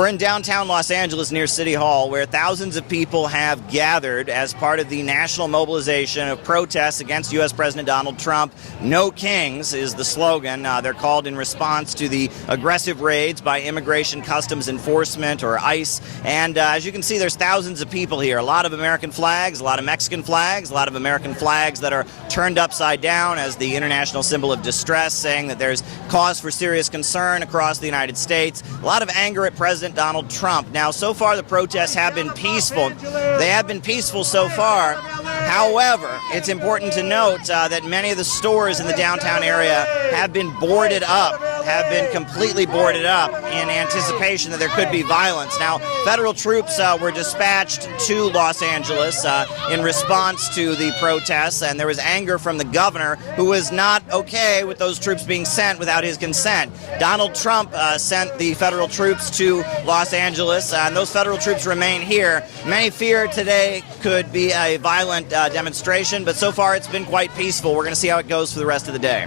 We're in downtown Los Angeles near City Hall, where thousands of people have gathered as part of the national mobilization of protests against U.S. President Donald Trump. No Kings is the slogan. They're called in response to the aggressive raids by Immigration Customs Enforcement, or ICE. And as you can see, there's thousands of people here. A lot of American flags, a lot of Mexican flags, a lot of American flags that are turned upside down as the international symbol of distress, saying that there's cause for serious concern across the United States. A lot of anger at President Donald Trump. Now, so far the protests have been peaceful. They have been peaceful so far. However, it's important to note that many of the stores in the downtown area have been boarded up, have been completely boarded up in anticipation that there could be violence. Now, federal troops were dispatched to Los Angeles in response to the protests, and there was anger from the governor, who was not okay with those troops being sent without his consent. Donald Trump sent the federal troops to Los Angeles, and those federal troops remain here. Many fear today could be a violent demonstration, but so far it's been quite peaceful. We're going to see how it goes for the rest of the day.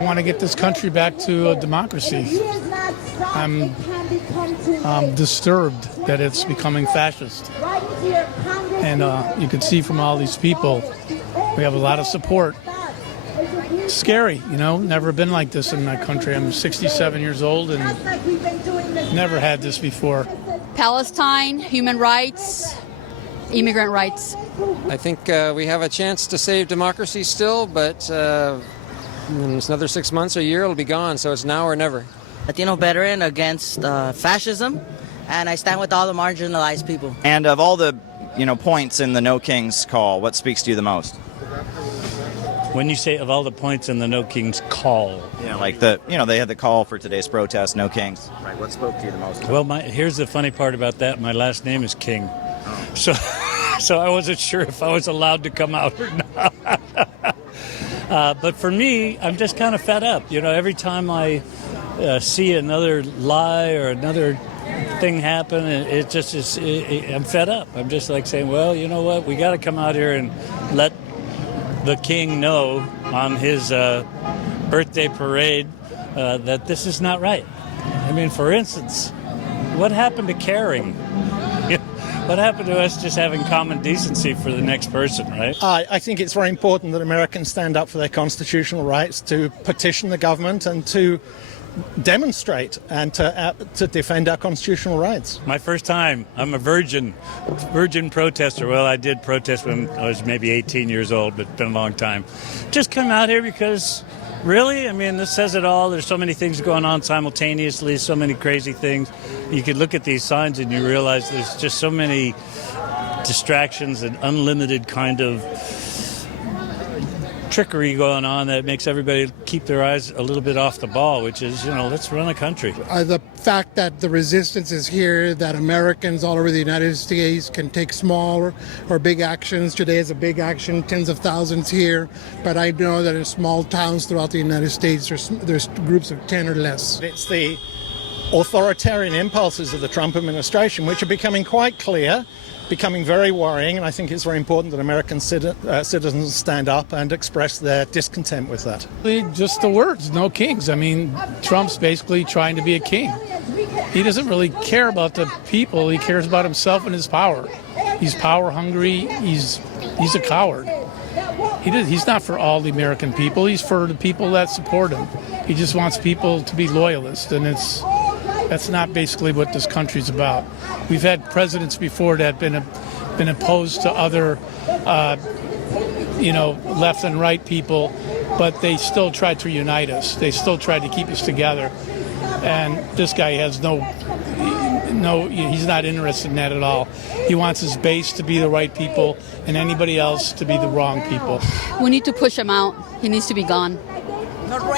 I want to get this country back to a democracy. I'm disturbed that it's becoming fascist. And you can see from all these people, we have a lot of support. It's scary, never been like this in my country. I'm 67 years old and never had this before. Palestine, human rights, immigrant rights. I think we have a chance to save democracy still, but in another 6 months or a year, it'll be gone. So it's now or never. Latino veteran against fascism, and I stand with all the marginalized people. And of all the points in the No Kings call, what speaks to you the most? When you say of all the points in the No Kings call, like they had the call for today's protest, No Kings. Right. What spoke to you the most? Well, here's the funny part about that. My last name is King, so I wasn't sure if I was allowed to come out or not. But for me, I'm just kind of fed up. Every time I see another lie or another thing happen, it just is. I'm fed up. I'm just like saying, well, you know what? We got to come out here and let the king know on his birthday parade that this is not right. I mean, for instance, what happened to caring? What happened to us just having common decency for the next person, right? I think it's very important that Americans stand up for their constitutional rights to petition the government and to demonstrate and to defend our constitutional rights. My first time. I'm a virgin protester. Well, I did protest when I was maybe 18 years old, but it's been a long time. Just come out here because, really? I mean, this says it all. There's so many things going on simultaneously, so many crazy things. You could look at these signs and you realize there's just so many distractions and unlimited kind of trickery going on that makes everybody keep their eyes a little bit off the ball, which is, let's run a country. The fact that the resistance is here, that Americans all over the United States can take small or big actions. Today is a big action, tens of thousands here, but I know that in small towns throughout the United States, there's groups of 10 or less. It's the authoritarian impulses of the Trump administration, which are becoming quite clear, becoming very worrying, and I think it's very important that American citizens stand up and express their discontent with that. Just the words, no kings. I mean, Trump's basically trying to be a king. He doesn't really care about the people. He cares about himself and his power. He's power hungry. He's a coward. He's not for all the American people. He's for the people that support him. He just wants people to be loyalists, and that's not basically what this country's about. We've had presidents before that have been opposed to other, left and right people, but they still tried to unite us. They still tried to keep us together. And this guy has he's not interested in that at all. He wants his base to be the right people and anybody else to be the wrong people. We need to push him out. He needs to be gone.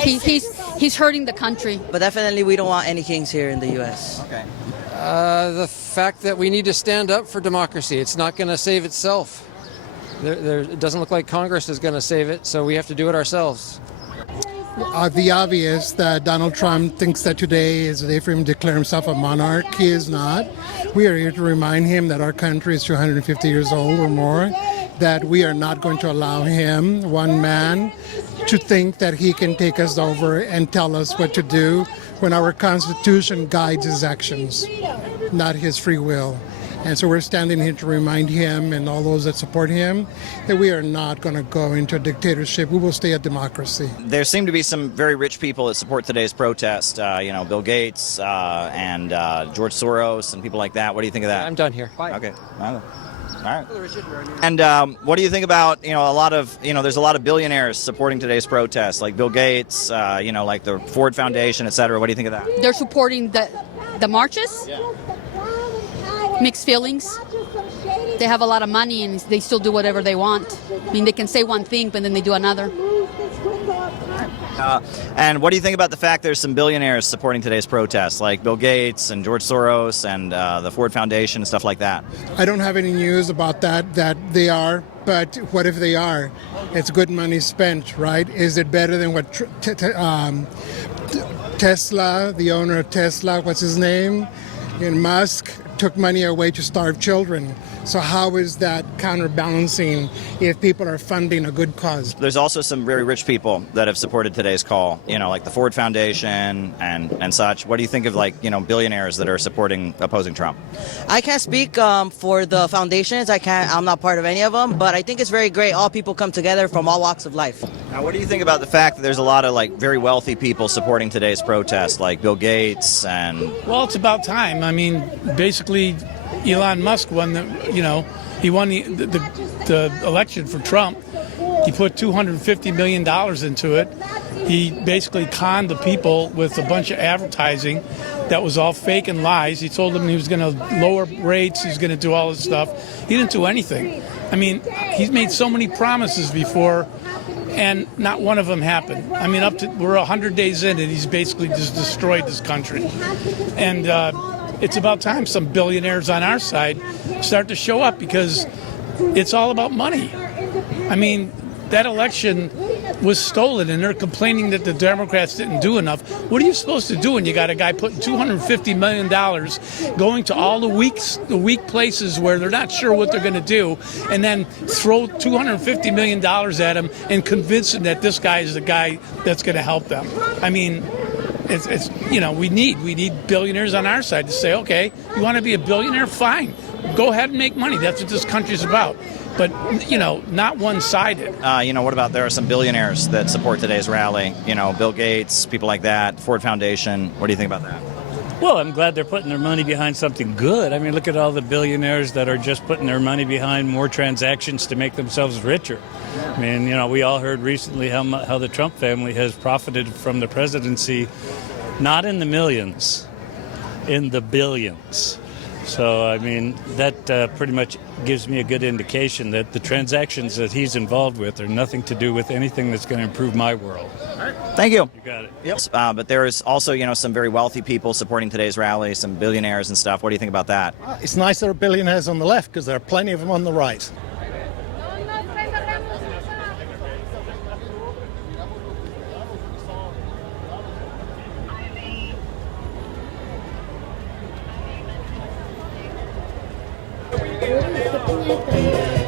He's hurting the country. But definitely we don't want any kings here in the U.S. Okay. The fact that we need to stand up for democracy. It's not going to save itself. It doesn't look like Congress is going to save it, so we have to do it ourselves. The obvious that Donald Trump thinks that today is a day for him to declare himself a monarch. He is not. We are here to remind him that our country is 250 years old or more. that we are not going to allow him, one man, to think that he can take us over and tell us what to do when our Constitution guides his actions, not his free will. And so we're standing here to remind him and all those that support him that we are not going to go into a dictatorship. We will stay a democracy. There seem to be some very rich people that support today's protest. Bill Gates and George Soros and people like that. What do you think of that? I'm done here. Bye. Okay. All right. And what do you think about there's a lot of billionaires supporting today's protest, like Bill Gates, like the Ford Foundation, et cetera. What do you think of that? They're supporting the marches. Yeah. Mixed feelings. They have a lot of money and they still do whatever they want. I mean, they can say one thing, but then they do another. And what do you think about the fact there's some billionaires supporting today's protest, like Bill Gates and George Soros and the Ford Foundation and stuff like that? I don't have any news about that they are, but what if they are? It's good money spent, right? Is it better than what Tesla, the owner of Tesla, what's his name? And Musk took money away to starve children. So how is that counterbalancing if people are funding a good cause? There's also some very rich people that have supported today's call, like the Ford Foundation and such. What do you think of billionaires that are opposing Trump? I can't speak for the foundations. I'm not part of any of them, but I think it's very great. All people come together from all walks of life. Now, what do you think about the fact that there's a lot of very wealthy people supporting today's protest, like Bill Gates and... Well, it's about time. I mean, basically, Elon Musk won he won the election for Trump. He put $250 million into it. He basically conned the people with a bunch of advertising that was all fake and lies. He told them he was going to lower rates, he's going to do all this stuff. He didn't do anything. I mean, he's made so many promises before, and not one of them happened. I mean, we're 100 days in, and he's basically just destroyed this country. And it's about time some billionaires on our side start to show up, because it's all about money. I mean, that election was stolen, and they're complaining that the Democrats didn't do enough. What are you supposed to do when you got a guy putting $250 million going to all the weak places where they're not sure what they're going to do, and then throw $250 million at him and convince him that this guy is the guy that's going to help them? I mean, it's we need billionaires on our side to say, okay, you want to be a billionaire? Fine. Go ahead and make money. That's what this country's about. But, not one-sided. What about there are some billionaires that support today's rally? Bill Gates, people like that, Ford Foundation. What do you think about that? Well, I'm glad they're putting their money behind something good. I mean, look at all the billionaires that are just putting their money behind more transactions to make themselves richer. I mean, we all heard recently how the Trump family has profited from the presidency, not in the millions, in the billions. So, I mean, that pretty much gives me a good indication that the transactions that he's involved with are nothing to do with anything that's going to improve my world. Thank you. You got it. Yep. But there is also, some very wealthy people supporting today's rally, some billionaires and stuff. What do you think about that? It's nice there are billionaires on the left, because there are plenty of them on the right. Thank you.